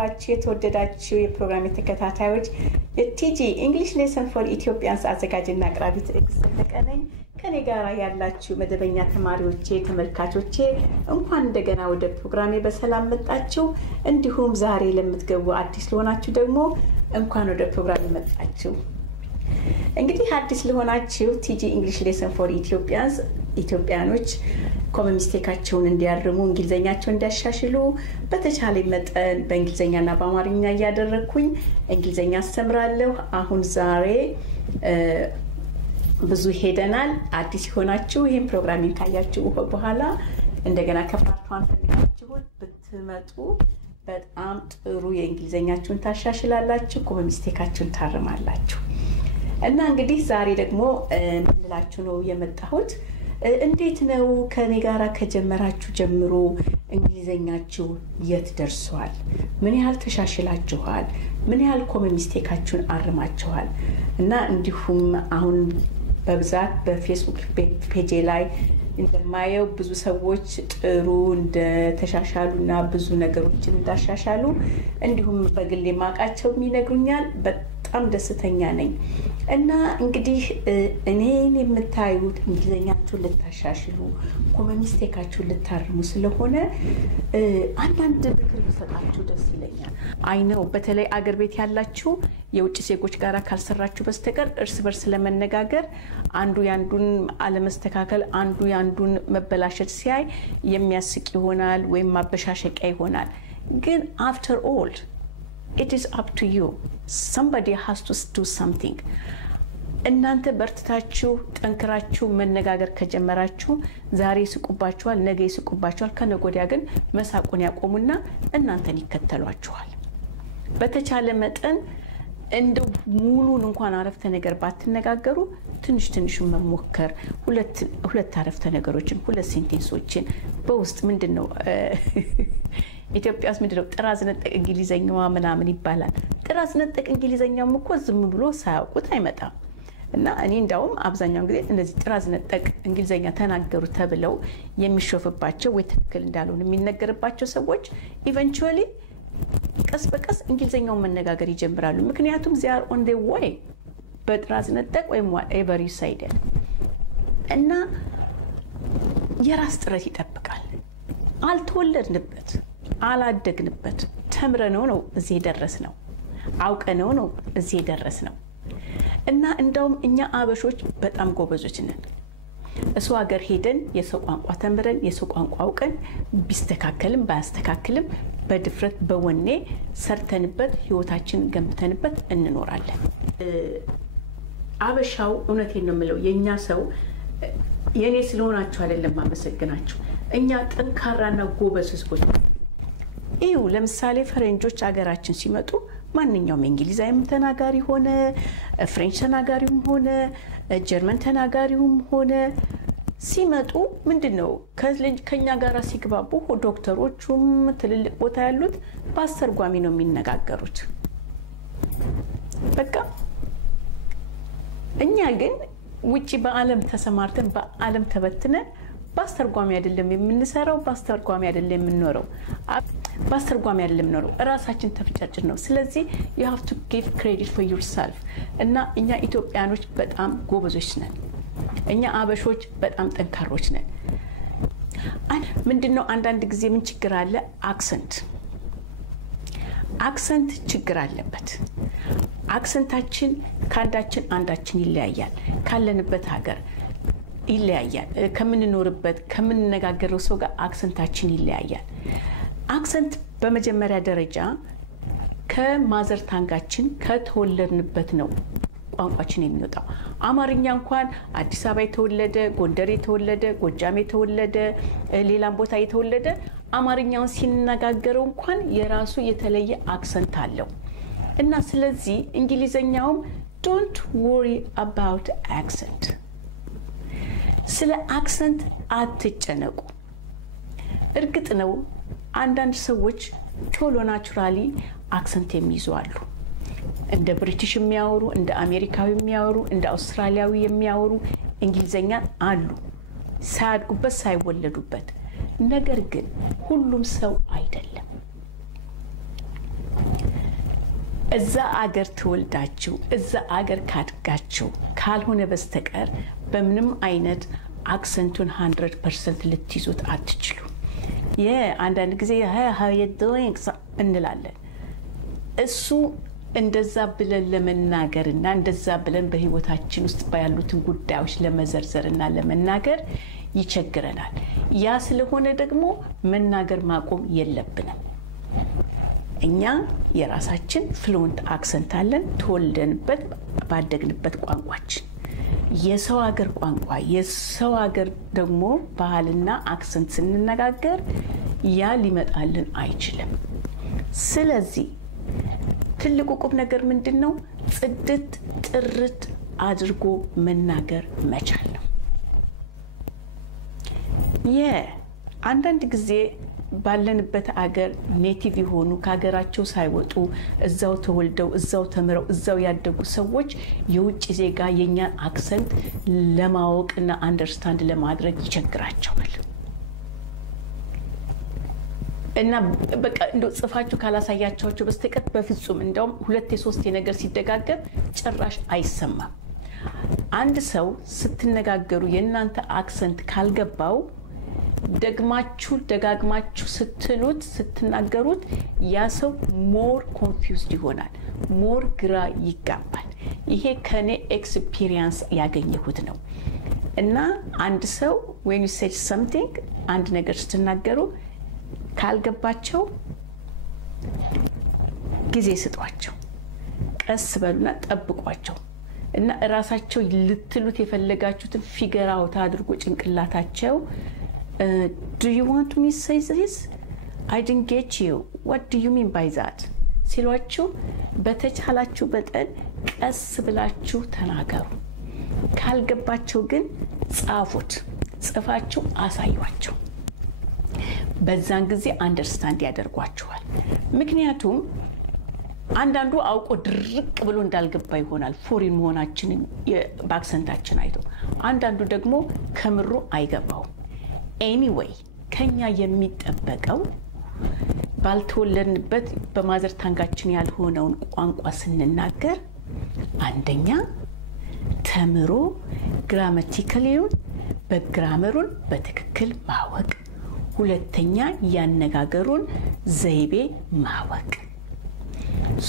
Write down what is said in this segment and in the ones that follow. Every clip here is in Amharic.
የተከበራችሁ የተወደዳችሁ የፕሮግራሜ ተከታታዮች የቲጂ እንግሊሽ ሌሰን ፎር ኢትዮጵያንስ አዘጋጅና አቅራቢ ትዕግስት ተቀነኝ ከኔ ጋር ያላችሁ መደበኛ ተማሪዎቼ ተመልካቾቼ እንኳን እንደገና ወደ ፕሮግራሜ በሰላም መጣችሁ እንዲሁም ዛሬ ለምትገቡ አዲስ ለሆናችሁ ደግሞ እንኳን ወደ ፕሮግራሜ መጣችሁ እንግዲህ አዲስ ለሆናችሁ ቲጂ እንግሊሽ ሌሰን ፎር ኢትዮጵያንስ ኢትዮጵያኖች ኮመን ሚስቴካቸውን እንዲያርሙ እንግሊዘኛቸውን እንዲያሻሽሉ በተቻለ መጠን በእንግሊዘኛና በአማርኛ ያደረኩኝ እንግሊዘኛ አስተምራለሁ አሁን ዛሬ ብዙ ሄደናል አዲስ ሆናችሁ ይሄን ፕሮግራሚንግ ካያችሁ በኋላ እንደገና ከፓርቷን ፈልጋችሁ ብትመጡ በጣም ጥሩ የእንግሊዘኛችሁን ታሻሽላላችሁ ኮመን ሚስቴካችሁን ታርማላችሁ እና እንግዲህ ዛሬ ደግሞ ምንላችሁ ነው የመጣሁት እንዴት ነው ከኔ ጋራ ከጀመራችሁ ጀምሮ እንግሊዘኛችሁ የት ደርሷል ምን ያህል ተሻሽላችኋል ምን ያህል ኮመን ሚስቴካችሁን አርማችኋል እና እንዲሁም አሁን በብዛት በፌስቡክ ፔጅ ላይ እንደማየው ብዙ ሰዎች ጥሩ እንደ ተሻሻሉና ብዙ ነገሮችን እንዳሻሻሉ እንዲሁም በግሌ ማቃቸው የሚነግሩኛል በጣም ደስተኛ ነኝ እና እንግዲህ እኔን የምታዩት እንግሊዘኛችሁን ልታሻሽሉ ኮመን ሚስቴካችሁን ልታርሙ ስለሆነ አንዳንድ ምክር ብሰጣችሁ ደስ ይለኛል አይ ነው በተለይ አገር ቤት ያላችሁ የውጭ ዜጎች ጋራ ካልሰራችሁ በስተቀር እርስ በርስ ለመነጋገር አንዱ ያንዱን አለመስተካከል አንዱ ያንዱን መበላሸት ሲያይ የሚያስቅ ይሆናል ወይም ማበሻሸቂያ ይሆናል ግን after all it is up to you somebody has to do something እናንተ በርትታችሁ ጠንክራችሁ መነጋገር ከጀመራችሁ ዛሬ ይስቁባችኋል ነገ ይስቁባችኋል ከነጎዲያ ግን መሳቁን ያቆሙና እናንተን ይከተሏችኋል በተቻለ መጠን እንደው ሙሉን እንኳን አረፍተ ነገር ባትነጋገሩ ትንሽ መሞከር ሁለት አረፍተ ነገሮችን ሁለት ሴንቴንሶችን በውስጥ ምንድነው ኢትዮጵያስ ምንድነው ጥራዝ ነጠቅ እንግሊዘኛዋ ምናምን ይባላል ጥራዝ ነጠቅ እንግሊዘኛውም እኮ ዝም ብሎ ሳያውቁት አይመጣም እና እኔ እንዳውም አብዛኛው ጊዜ እንደዚህ ጥራዝ ነጠቅ እንግሊዘኛ ተናገሩ ተብለው የሚሾፍባቸው ወይ ትክክል እንዳልሆነ የሚነገርባቸው ሰዎች ኢቨንቹአሊ ቀስ በቀስ እንግሊዘኛው መነጋገር ይጀምራሉ ምክንያቱም they are on their way በጥራዝ ነጠቅ ወይ whatever you said እና የራስ ጥረት ይጠብቃል አልተወለድንበት አላደግንበት ተምረነው ነው እዚህ ደረስነው አውቀነው ነው እዚህ ደረስነው እና እንደውም እኛ አበሾች በጣም ጎበዞች ነን እሱ ሀገር ሄደን የሰው ቋንቋ ተምረን የሰው ቋንቋ አውቀን ቢስተካከልም ባያስተካክልም በድፍረት በወኔ ሰርተንበት ህይወታችን ገንብተንበት እንኖራለን አበሻው እውነቴን ነው የምለው የኛ ሰው የኔ ስለሆናችሁ አይደለም ማመሰግናችሁ እኛ ጠንካራና ጎበዝ ህዝቦች ይው ለምሳሌ ፈረንጆች ሀገራችን ሲመጡ ማንኛውም እንግሊዛዊም ተናጋሪ ሆነ ፍሬንች ተናጋሪም ሆነ ጀርመን ተናጋሪም ሆነ ሲመጡ ምንድነው ከኛ ጋራ ሲግባቡ ዶክተሮቹም ትልልቅ ቦታ ያሉት በአስተርጓሚ ነው የሚነጋገሩት በቃ እኛ ግን ውጪ በአለም ተሰማርተን በአለም ተበትነን በአስተርጓሚ አይደለም የምንሰራው በአስተርጓሚ አይደለም የምንኖረው በአስተርጓሚ አይደለም የምንኖረው ራሳችን ተፍጫጭን ነው ስለዚህ you have to give credit for yourself እና እኛ ኢትዮጵያኖች በጣም ጎበዞች ነን እኛ አበሾች በጣም ጠንካሮች ነን ምንድነው አንዳንድ ጊዜ ምን ችግር አለ አክሰንት ችግር አለበት አክሰንታችን ካንዳችን አንዳችን ይለያያል ካለንበት ሀገር ይለያያል ከምንኖርበት ከምንነጋገረው ሰው ጋር አክሰንታችን ይለያያል አክሰንት በመጀመሪያ ደረጃ ከማዘር ታንጋችን ከተወለድንበት ነው ቋንቋችን የሚወጣው አማርኛ እንኳን አዲስ አበባ የተወለደ ጎንደር የተወለደ ጎጃም የተወለደ ሌላም ቦታ የተወለደ አማርኛውን ሲነጋገረው እንኳን የራሱ የተለየ አክሰንት አለው እና ስለዚህ እንግሊዘኛውም don't worry about accent ስለ አክሰንት አትጨነቁ እርግጥ ነው አንዳንድ ሰዎች ቶሎ ናቹራሊ አክሰንት የሚይዙአሉ እንደ ብሪቲሽ የሚያወሩ እንደ አሜሪካዊ የሚያወሩ እንደ አውስትራሊያዊ የሚያወሩ እንግሊዘኛ አሉ ሳያድጉበት ሳይወለዱበት ነገር ግን ሁሉም ሰው አይደለም እዛ አገር ተወልዳችሁ እዛ አገር ካድጋችሁ ካልሆነ በስተቀር በምንም አይነት አክሰንቱን 100% ልትይዙት አትችሉ። አንዳንድ ጊዜ how you doing እንላለን። እሱ እንደዛ ብለን ለመናገርና እንደዛ ብለን በህይወታችን ውስጥ ባሉትን ጉዳዮች ለመዘርዘርና ለመናገር ይቸግረናል። ያ ስለሆነ ደግሞ መናገር ማቆም የለብንም። እኛ የራሳችን ፍሉንት አክሰንት አለን ተወልደንበት ባደግንበት ቋንቋችን። የሰው ሀገር ቋንቋ የሰው ሀገር ደግሞ ባህልና አክሰንት ስንነጋገር ያ ሊመጣልን አይችልም። ስለዚህ ትልቁ ቁም ነገር ምንድነው? ጽድት ጥርት አድርጎ መናገር መቻል ነው። አንዳንድ ጊዜ ባለንበት አገር ኔቲቭ የሆኑ ከሀገራቸው ሳይወጡ እዛው ተወልደው እዛው ተምረው እዛው ያደጉ ሰዎች የውጭ ዜጋ የኛን አክሰንት ለማወቅና አንደርስታንድ ለማድረግ ይቸግራቸዋል። እና በቃ እንደው ጽፋችሁ ካላሳያቻችሁ በስተቀር በፍጹም እንደውም ሁለት የሶስት ነገር ሲደጋገር ጭራሽ አይሰማም። አንድ ሰው ስትነጋገሩ የእናንተ አክሰንት ካልገባው ደጋግማችሁ ስትናገሩት ያ ሰው ሞር ኮንፊውዝድ ይሆናል፣ ሞር ግራ ይጋባል። ይሄ ከኔ ኤክስፒሪየንስ ያገኘሁት ነው። እና አንድ ሰው when you say something አንድ ነገር ስትናገሩ ካልገባቸው ጊዜ ስጧቸው፣ ቀስ በሉና ጠብቋቸው እና ራሳቸው ልትሉት የፈለጋችሁትን ፊገር አውት አድርጎ ጭንቅላታቸው do you want me to say this? I didn't get you. What do you mean by that? ሲሏችሁ በተቻላችሁ በጠን ቀስ ብላችሁ ተናገሩ። ካልገባቸው ግን ጻፉት፣ ጽፋችሁ አሳዩአቸው። በዛን ጊዜ አንደርስታንድ ያደርጓችኋል። ምክንያቱም አንዳንዱ አውቆ ድርቅ ብሎ እንዳልገባ ይሆናል ፎሪን መሆናችንን በአክሰንታችን አይቶ፣ አንዳንዱ ደግሞ ከምሩ አይገባው። anyway ከኛ የሚጠበቀው ባልተወለድንበት በማዘር ታንጋችን ያልሆነውን ቋንቋ ስንናገር አንደኛ ተምሮ ግራማቲካሊውን በግራመሩን በትክክል ማወቅ፣ ሁለተኛ ያነጋገሩን ዘይቤ ማወቅ፣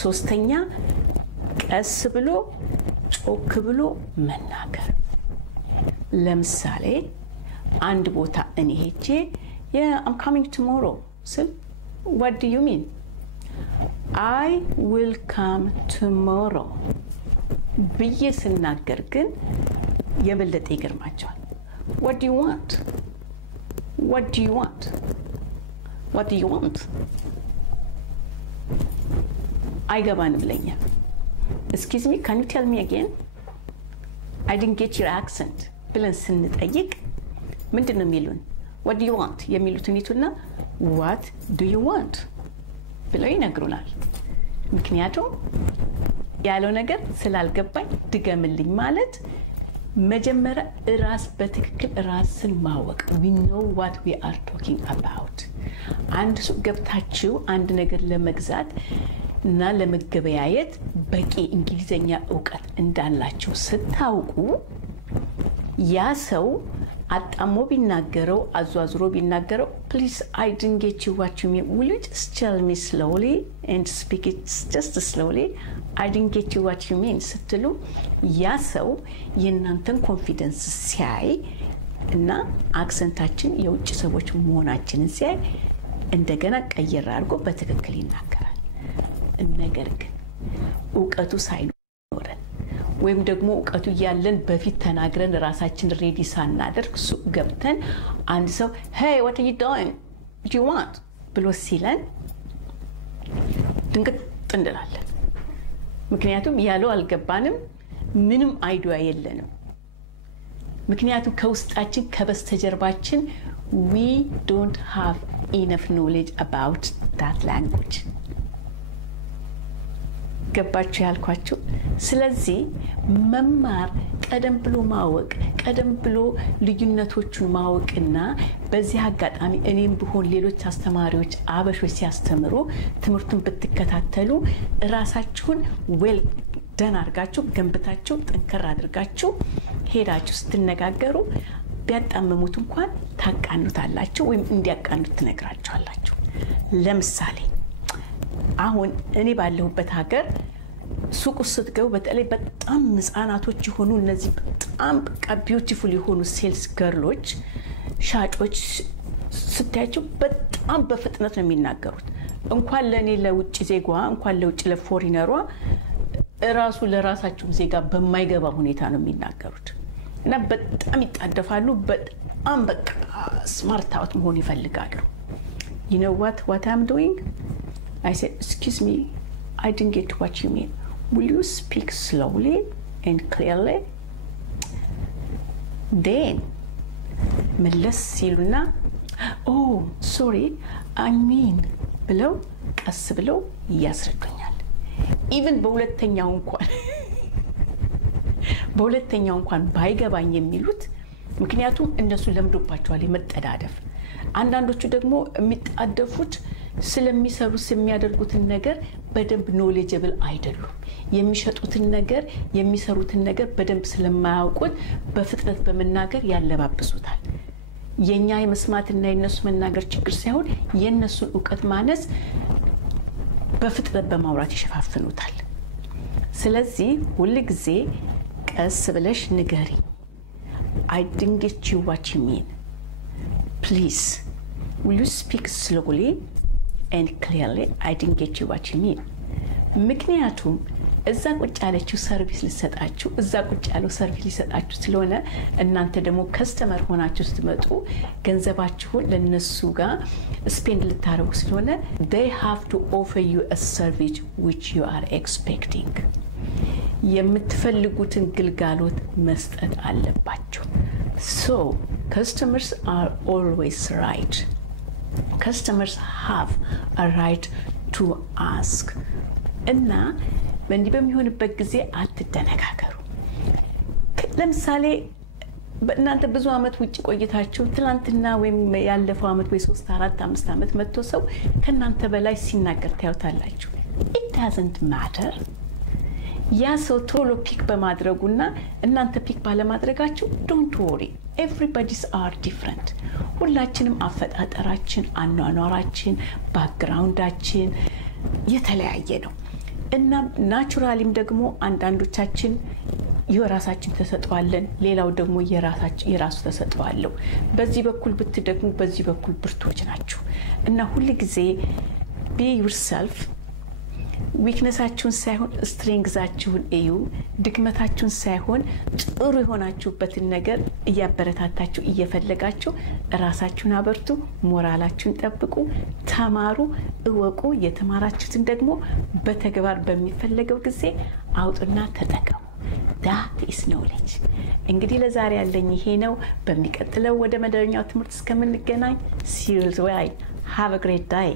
ሶስተኛ ቀስ ብሎ ጮክ ብሎ መናገር። ለምሳሌ አንድ ቦታ እኔ ሄጄ I'm coming tomorrow ስል what do you mean? I will come tomorrow ብዬ ስናገር ግን የበለጠ ይገርማቸዋል። what do you want? what do you want? what do you want? አይገባንም ለኛ። excuse me, can you tell me again? I didn't get your accent ብለን ስንጠይቅ ምንድነው የሚሉን? what do you want የሚሉትን ይቱና what do you want ብለው ይነግሩናል። ምክንያቱም ያለው ነገር ስላልገባኝ ድገምልኝ ማለት መጀመሪያ ራስ በትክክል ራስን ማወቅ። we know what we are talking about። አንድ ሱቅ ገብታችሁ አንድ ነገር ለመግዛት እና ለመገበያየት በቂ እንግሊዘኛ ዕውቀት እንዳላችሁ ስታውቁ ያ ሰው አጣሞ ቢናገረው አዟዝሮ ቢናገረው please I didn't get you what you mean, will you just tell me slowly and speak it just slowly? I didn't get you what you mean ስትሉ ያ ሰው የእናንተን ኮንፊደንስ ሲያይ እና አክሰንታችን የውጭ ሰዎች መሆናችንን ሲያይ እንደገና ቀየር አድርጎ በትክክል ይናገራል። ነገር ግን ዕውቀቱ ሳይኖረን ወይም ደግሞ ዕውቀቱ ያለን በፊት ተናግረን ራሳችን ሬዲ ሳናደርግ ሱቅ ገብተን አንድ ሰው hey what are you doing? What do you want? ብሎ ሲለን ድንገት እንላለን። ምክንያቱም ያለው አልገባንም፣ ምንም አይዲያ የለንም። ምክንያቱም ከውስጣችን ከበስተጀርባችን we don't have enough knowledge about that language። ገባችሁ ያልኳችሁ? ስለዚህ መማር ቀደም ብሎ ማወቅ ቀደም ብሎ ልዩነቶቹን ማወቅና በዚህ አጋጣሚ እኔም ብሆን ሌሎች አስተማሪዎች አበሾች ሲያስተምሩ ትምህርቱን ብትከታተሉ ራሳችሁን ዌል ደን አድርጋችሁ ገንብታችሁ ጠንከር አድርጋችሁ ሄዳችሁ ስትነጋገሩ ቢያጣመሙት እንኳን ታቃኑታላችሁ ወይም እንዲያቃኑት ትነግራችኋላችሁ ለምሳሌ አሁን እኔ ባለሁበት ሀገር ሱቅ ስትገቡ በተለይ በጣም ህፃናቶች ይሆኑ እነዚህ በጣም ቢዩቲፉል ይሆኑ ሴልስ ገርሎች ሻጮች ስታያቸው በጣም በፍጥነት ነው የሚናገሩት እንኳን ለኔ ለውጭ ዜጋ እንኳን ለውጭ ለፎሪነሯ ራሱ ለራሳቸው ዜጋ በማይገባ ሁኔታ ነው የሚናገሩት እና በጣም ይጣደፋሉ በጣም በቃ ስማርት አውት መሆን ይፈልጋሉ you know what I'm doing I said excuse me I didn't get what you mean will you speak slowly and clearly then መለስ ሲሉና oh sorry I mean ብለው ቀስ ብለው ያስረዱኛል even በሁለተኛው እንኳን ባይገባኝ የሚሉት ምክንያቱም እነሱ ለምዶባቸዋል የመጠዳደፍ አንዳንዶቹ ደግሞ የሚጣደፉት ስለሚሰሩት የሚያደርጉትን ነገር በደንብ ኖሌጀብል አይደሉም የሚሸጡትን ነገር የሚሰሩትን ነገር በደንብ ስለማያውቁት በፍጥነት በመናገር ያለባብሱታል የኛ የመስማትና የነሱ መናገር ችግር ሳይሆን የነሱን ዕውቀት ማነስ በፍጥነት በማውራት ይሸፋፍኑታል ስለዚህ ሁሉ ጊዜ ቀስ ብለሽ ንገሪ I didn't get you what you mean please will you speak slowly and clearly I didn't get you what you mean ምክንያቱም እዛ ቁጭ ያለችው ሰርቪስ ሊሰጣችሁ እዛ ቁጭ ያለው ሰርቪስ ሊሰጣችሁ ስለሆነ እናንተ ደግሞ ከስተመር ሆናችሁ ስትመጡ ገንዘባችሁን ለነሱ ጋር ስፔንድ ልታረጉ ስለሆነ they have to offer you a service which you are expecting የምትፈልጉትን ግልጋሎት መስጠት አለባችሁ so customers are always right customers have a right to ask እና በእንዲህ በሚሆንበት ጊዜ አትደነጋገሩ ለምሳሌ በእናንተ ብዙ አመት ውጪ ቆይታችሁ ትላንትና ወይም ያለፈው አመት ወይ 3 4 5 አመት መጥቶ ሰው ከናንተ በላይ ሲናገር ታዩታላችሁ it doesn't matter ያ ሰው ቶሎ ፒክ በማድረጉና እናንተ ፒክ ባለማድረጋችሁ don't worry everybody's are different ሁላችንም አፈጣጠራችን አኗኗራችን ባክግራውንዳችን የተለያየ ነው እና ናቹራሊም ደግሞ አንዳንዶቻችን የራሳችን ተሰጥቷለን ሌላው ደግሞ የራሱ ተሰጥቷለው በዚህ በኩል ብትደግሙ በዚህ በኩል ብርቶች ናችሁ እና ሁሉ ጊዜ be yourself weaknessአችሁን ሳይሆን strengthአችሁን እዩ ድክመታችሁን ሳይሆን ጥሩ የሆናችሁበትን ነገር እያበረታታችሁ እየፈለጋችሁ ራሳችሁን አበርቱ ሞራላችሁን ጠብቁ ተማሩ እወቁ የተማራችሁትን ደግሞ በተግባር በሚፈልገው ጊዜ አውጡና ተጠቀሙ that is knowledge እንግዲህ ለዛሬ ያለኝ ይሄ ነው በሚቀጥለው ወደ መደበኛው ትምህርት እስከምንገናኝ see you later have a great day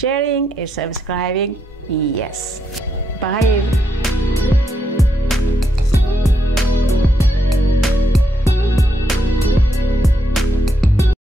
sharing and subscribing Yes. Bye.